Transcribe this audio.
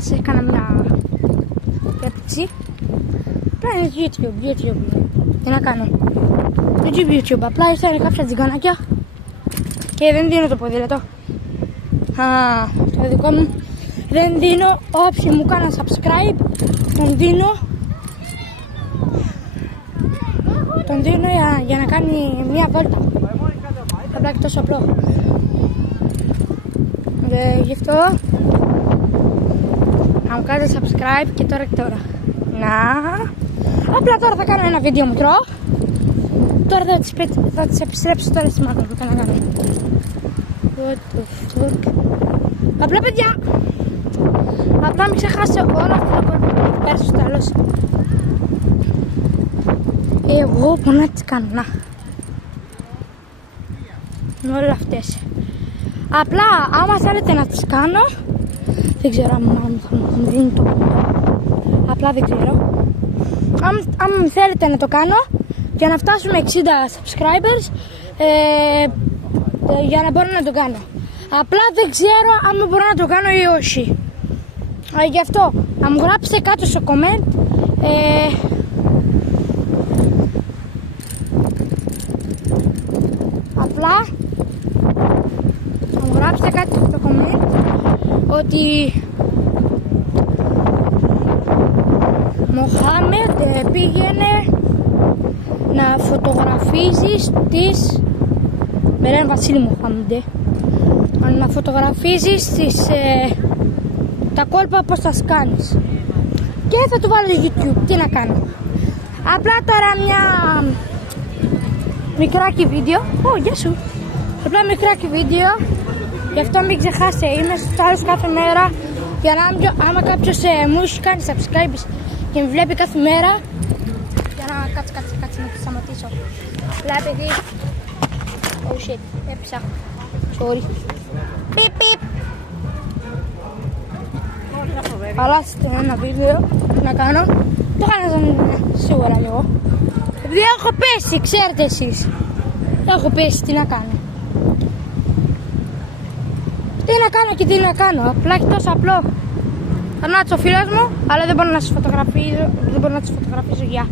σας έκανα μια σκέψη. Απλά είναι YouTube. Τι να κάνω. YouTube. Απλά ήρθαν κάποια τζιγκανάκια και δεν δίνω το ποδήλατο. Το δικό μου δεν δίνω. Όποιοι μου κάναν subscribe τον δίνω για να κάνει μια βόλτα. Απλά και τόσο απλό. Γι' αυτό να μου κάνετε subscribe και τώρα. Απλά τώρα θα κάνω ένα βίντεο μικρό. Τώρα θα τις επιστρέψω τώρα στη μάνα που θα κάνω. Απλά παιδιά, απλά μην ξεχάσετε όλα αυτά τα κόλπα πέρα στο τέλος. Εγώ που να τις κάνω, να. Με όλα αυτές. Απλά άμα θέλετε να τις κάνω, δεν ξέρω αν θα μου δίνει το κόμμα. Απλά δεν ξέρω. Αν θέλετε να το κάνω για να φτάσουμε 60 subscribers, για να μπορώ να το κάνω. Απλά δεν ξέρω αν μπορώ να το κάνω ή όχι. Γι' αυτό να μου γράψετε κάτω στο comment απλά να μου γράψετε κάτω στο comment ότι Μοχάμετ πήγαινε να φωτογραφίζεις τις... Με λένε Βασίλη Μοχάμεντε. Να φωτογραφίζεις τα κόλπα πως τα σκάνεις. Και θα το βάλω YouTube. Τι να κάνω. Απλά τώρα μια μικράκι βίντεο. Γεια σου. Απλά μικράκι βίντεο. Γι' αυτό μην ξεχάσετε. Είμαι στους άλλους κάθε μέρα. Για να άμα κάποιος μου έχει κάνει subscribe και με βλέπει κάθε μέρα. Για να κάτσε να τη σταματήσω. Απλά επειδή... Oh shit, έπισα. Sorry. Πιπ. Αλλάστε ένα βίντεο να κάνω. Το κάνω σίγουρα λίγο. Επειδή έχω πέσει, ξέρετε εσείς. Έχω πέσει, τι να κάνω. Τι να κάνω και τι να κάνω. Απλά έχει τόσο απλό. Ανάτσω ο φίλος μου, αλλά δεν μπορώ να σας φωτογραφίζω. Γεια.